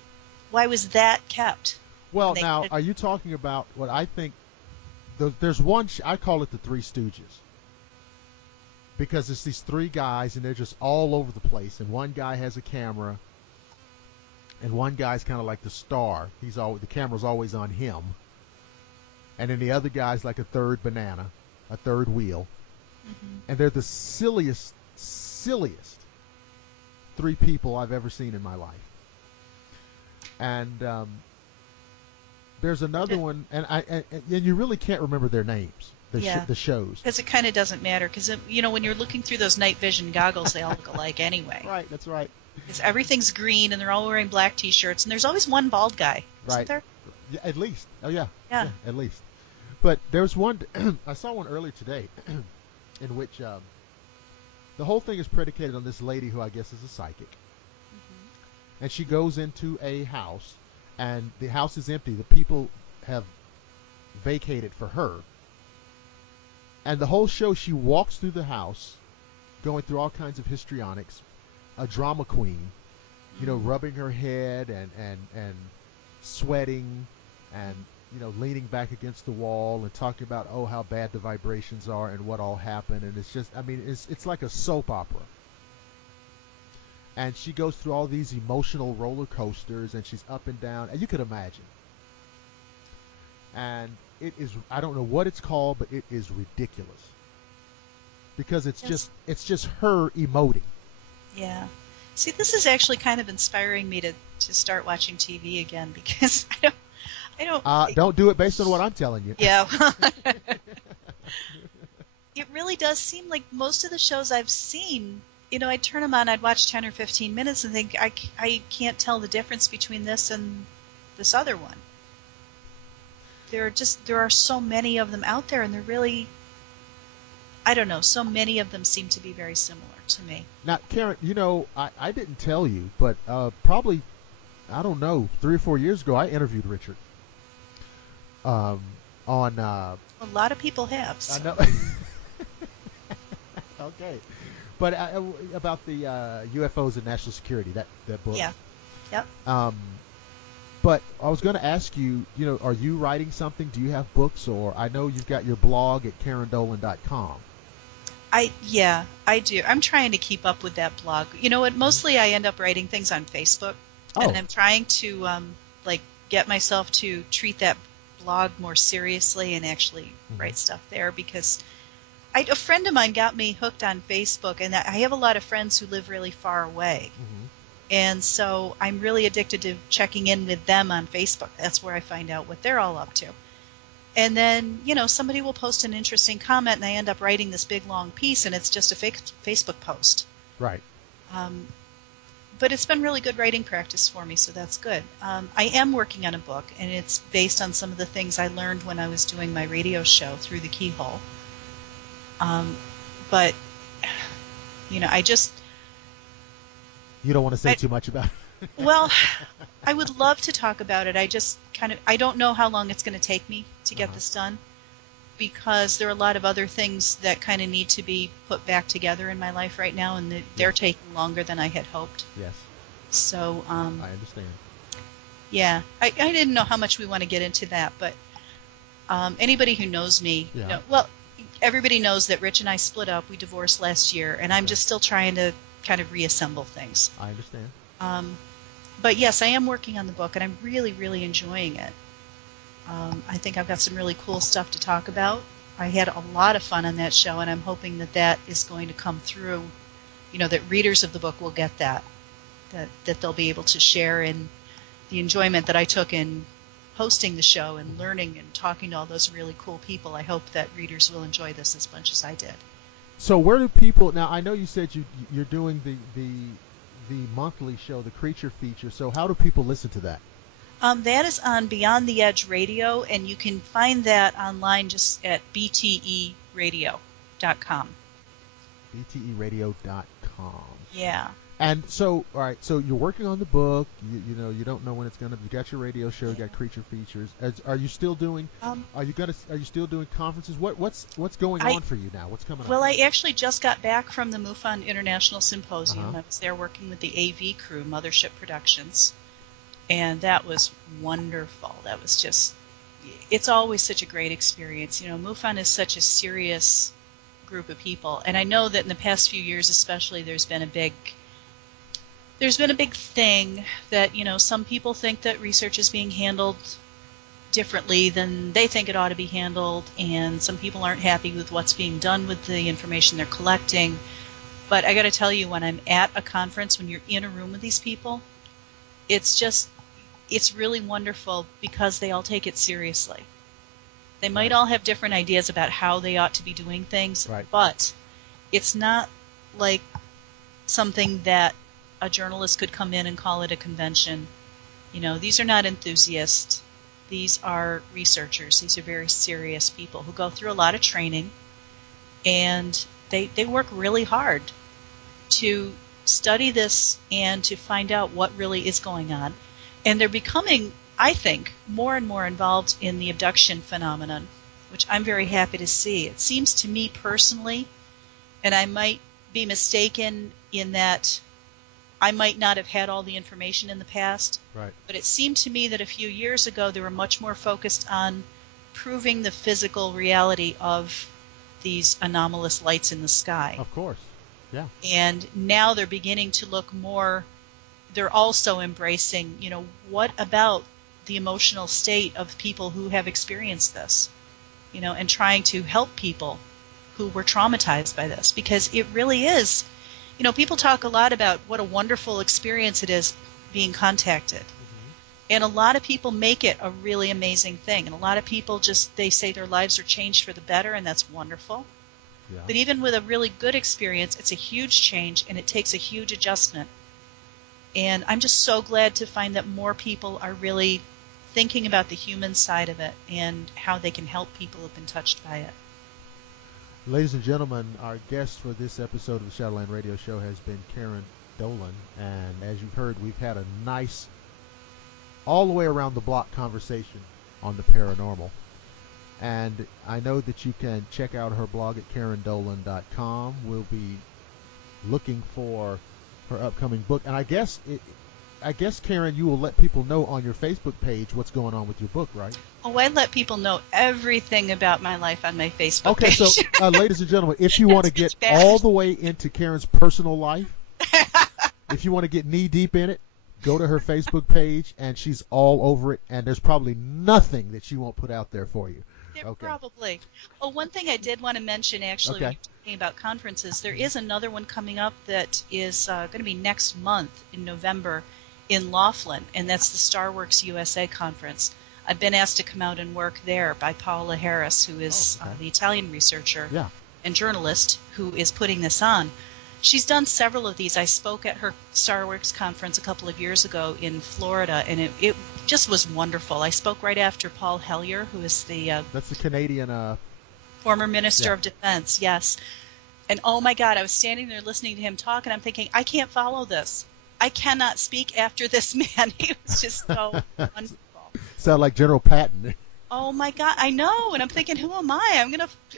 that kept? Well, now, are you talking about what I think? There's one, I call it the Three Stooges. Because it's these three guys, and they're just all over the place. And one guy has a camera, and one guy's kind of like the star. The camera's always on him. And then the other guy's like a third banana, a third wheel. Mm-hmm. And they're the silliest three people I've ever seen in my life. And there's another one, and you really can't remember their names. The shows. Because it kind of doesn't matter. Because when you're looking through those night vision goggles, they all look alike anyway. Right, that's right. Because everything's green, and they're all wearing black T-shirts, and there's always one bald guy. Right. Isn't there? Yeah, at least. Oh yeah. Yeah. At least. But there's one. I saw one earlier today, in which the whole thing is predicated on this lady who I guess is a psychic, mm-hmm. and she goes into a house, and the house is empty. The people have vacated for her. And the whole show, she walks through the house, going through all kinds of histrionics, a drama queen, rubbing her head and sweating and, leaning back against the wall and talking about, how bad the vibrations are and what all happened. And it's just, it's like a soap opera. And she goes through all these emotional roller coasters, and she's up and down, and you could imagine. And it is, I don't know what it's called, but it is ridiculous. Because it's just her emoting. Yeah. See, this is actually kind of inspiring me to start watching TV again, because I don't do it based on what I'm telling you. Yeah. It really does seem like most of the shows I've seen, I'd turn them on, I'd watch 10 or 15 minutes and think, I can't tell the difference between this and this other one. There are so many of them out there, and they're really, I don't know, so many of them seem to be very similar to me. Now, Karen, I didn't tell you, but probably, I don't know, 3 or 4 years ago, I interviewed Richard on... a lot of people have. So. I know. Okay. But about the UFOs and national security, that book. Yeah. Yep. But I was going to ask you, are you writing something? Do you have books? Or I know you've got your blog at KarenDolan.com. I do. I'm trying to keep up with that blog. Mostly I end up writing things on Facebook. Oh. And I'm trying to get myself to treat that blog more seriously and actually mm-hmm. write stuff there, because a friend of mine got me hooked on Facebook, and I have a lot of friends who live really far away. Mm-hmm. And so I'm really addicted to checking in with them on Facebook. That's where I find out what they're all up to. And then, somebody will post an interesting comment, and I end up writing this big, long piece, and it's just a Facebook post. Right. But it's been really good writing practice for me, so that's good. I am working on a book, and it's based on some of the things I learned when I was doing my radio show Through the Keyhole. But, I just... You don't want to say too much about it. Well, I would love to talk about it. I don't know how long it's going to take me to get this done, because there are a lot of other things that kind of need to be put back together in my life right now, and they're taking longer than I had hoped. Yes. So, I understand. Yeah, I didn't know how much we want to get into that, but anybody who knows me, everybody knows that Rich and I split up. We divorced last year, and I'm just still trying to kind of reassemble things. I understand. But yes, I am working on the book, and I'm really, really enjoying it. I think I've got some really cool stuff to talk about. I had a lot of fun on that show, and I'm hoping that is going to come through, that readers of the book will get that they'll be able to share in the enjoyment that I took in hosting the show and learning and talking to all those really cool people. I hope that readers will enjoy this as much as I did. So where do people, now I know you said you're doing the monthly show, the Creature Feature, so how do people listen to that? That is on Beyond the Edge Radio, and you can find that online just at bteradio.com. bteradio.com. Yeah. And so, all right, so you're working on the book. You don't know when it's gonna. You got your radio show. You got Creature Features. Are you still doing? Are you still doing conferences? What's going on for you now? What's coming up? Well, I actually just got back from the MUFON International Symposium. I was there working with the AV crew, Mothership Productions, and that was wonderful. That was just. It's always such a great experience. MUFON is such a serious group of people, and I know that in the past few years, especially, there's been a big thing that, some people think that research is being handled differently than they think it ought to be handled, and some people aren't happy with what's being done with the information they're collecting. But I got to tell you, when I'm at a conference, when you're in a room with these people, it's really wonderful because they all take it seriously. They might all have different ideas about how they ought to be doing things, but it's not like something that a journalist could come in and call it a convention. These are not enthusiasts. These are researchers. These are very serious people who go through a lot of training, and they work really hard to study this and to find out what really is going on. And they're becoming, I think, more and more involved in the abduction phenomenon, which I'm very happy to see. It seems to me personally, and I might be mistaken in that I might not have had all the information in the past, but it seemed to me that a few years ago they were much more focused on proving the physical reality of these anomalous lights in the sky. Of course, yeah. And now they're beginning to look more, they're also embracing, what about the emotional state of people who have experienced this, and trying to help people who were traumatized by this, because it really is. People talk a lot about what a wonderful experience it is being contacted. And a lot of people make it a really amazing thing. And a lot of people they say their lives are changed for the better, and that's wonderful. Yeah. But even with a really good experience, it's a huge change, and it takes a huge adjustment. And I'm just so glad to find that more people are really thinking about the human side of it and how they can help people who've been touched by it. Ladies and gentlemen, our guest for this episode of the Shadowland Radio Show has been Karen Dolan, and as you've heard, we've had a nice, all the way around the block conversation on the paranormal. And I know that you can check out her blog at KarenDolan.com. We'll be looking for her upcoming book, and I guess Karen, you will let people know on your Facebook page what's going on with your book, right? Oh, I let people know everything about my life on my Facebook page. Okay, so ladies and gentlemen, if you want to get all the way into Karen's personal life, if you want to get knee deep in it, go to her Facebook page, and she's all over it, and there's probably nothing that she won't put out there for you. Probably. Oh, one thing I did want to mention, actually, when you're talking about conferences, there is another one coming up that is going to be next month in November in Laughlin, and that's the Starworks USA conference. I've been asked to come out and work there by Paola Harris, who is the Italian researcher and journalist who is putting this on. She's done several of these. I spoke at her Starworks conference a couple of years ago in Florida, and it just was wonderful. I spoke right after Paul Hellyer, who is that's the Canadian former Minister of Defense, yes. And oh my God, I was standing there listening to him talk, and I'm thinking, I can't follow this. I cannot speak after this man. He was just so wonderful. Sound like General Patton. Oh my God, I know. And I'm thinking, who am I?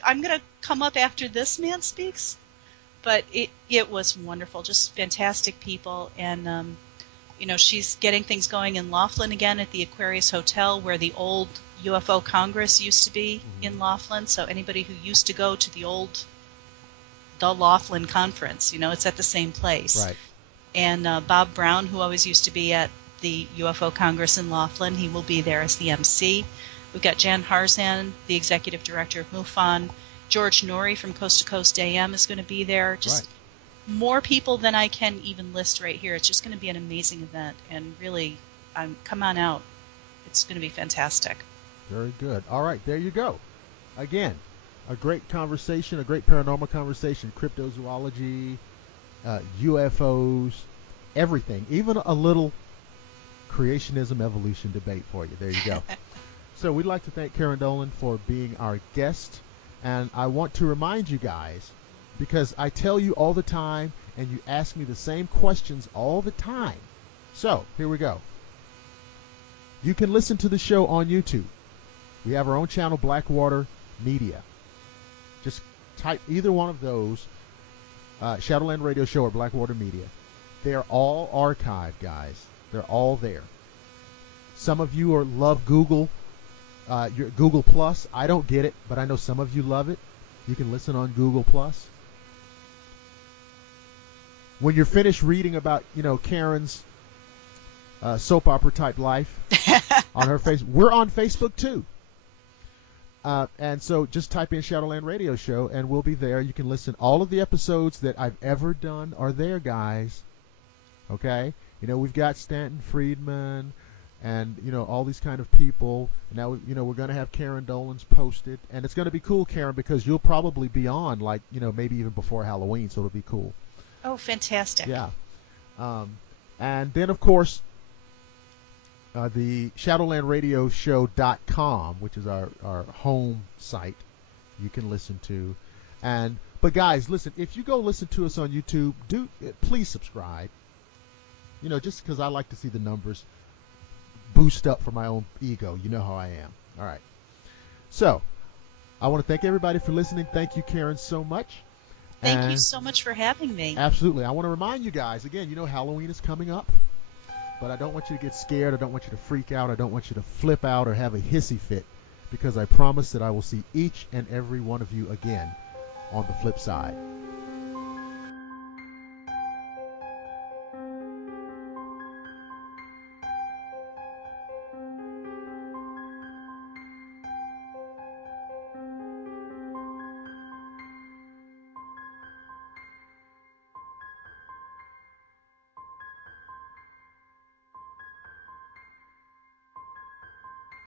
I'm gonna come up after this man speaks. But it was wonderful, just fantastic people, and She's getting things going in Laughlin again at the Aquarius Hotel, where the old UFO Congress used to be in Laughlin. So anybody who used to go to the Laughlin Conference, it's at the same place. Right. And Bob Brown, who always used to be at the UFO Congress in Laughlin, he will be there as the MC. We've got Jan Harzan, the executive director of MUFON. George Norrie from Coast to Coast AM is going to be there. Just more people than I can even list right here. It's just going to be an amazing event, and really, come on out. It's going to be fantastic. Very good. All right, there you go. Again, a great conversation, a great paranormal conversation, cryptozoology, UFOs, everything, even a little creationism evolution debate for you. There you go. So we'd like to thank Karen Dolan for being our guest, and I want to remind you guys, because I tell you all the time, and you ask me the same questions all the time. So, here we go. You can listen to the show on YouTube. We have our own channel, Blackwater Media. Just type either one of those, Shadowland Radio Show or Blackwater Media. They're all archived, guys. They're all there. Some of you love Google, your Google Plus. I don't get it, but I know some of you love it. You can listen on Google Plus. When you're finished reading about, Karen's soap opera type life on her Facebook, we're on Facebook too. And so just type in Shadowland Radio Show and we'll be there. You can listen. All of the episodes that I've ever done are there, guys. Okay? We've got Stanton Friedman and, all these kind of people. Now, we're going to have Karen Dolan's posted. And it's going to be cool, Karen, because you'll probably be on, maybe even before Halloween, so it'll be cool. Oh, fantastic. Yeah. And then, of course, the ShadowlandRadioShow.com, which is our home site, you can listen to. But guys, listen, if you go listen to us on YouTube, please subscribe. Just because I like to see the numbers boost up for my own ego. You know how I am. All right. So, I want to thank everybody for listening. Thank you, Karen, so much. Thank you so much for having me. Absolutely. I want to remind you guys, again, Halloween is coming up, but I don't want you to get scared. I don't want you to freak out. I don't want you to flip out or have a hissy fit, because I promise that I will see each and every one of you again on the flip side.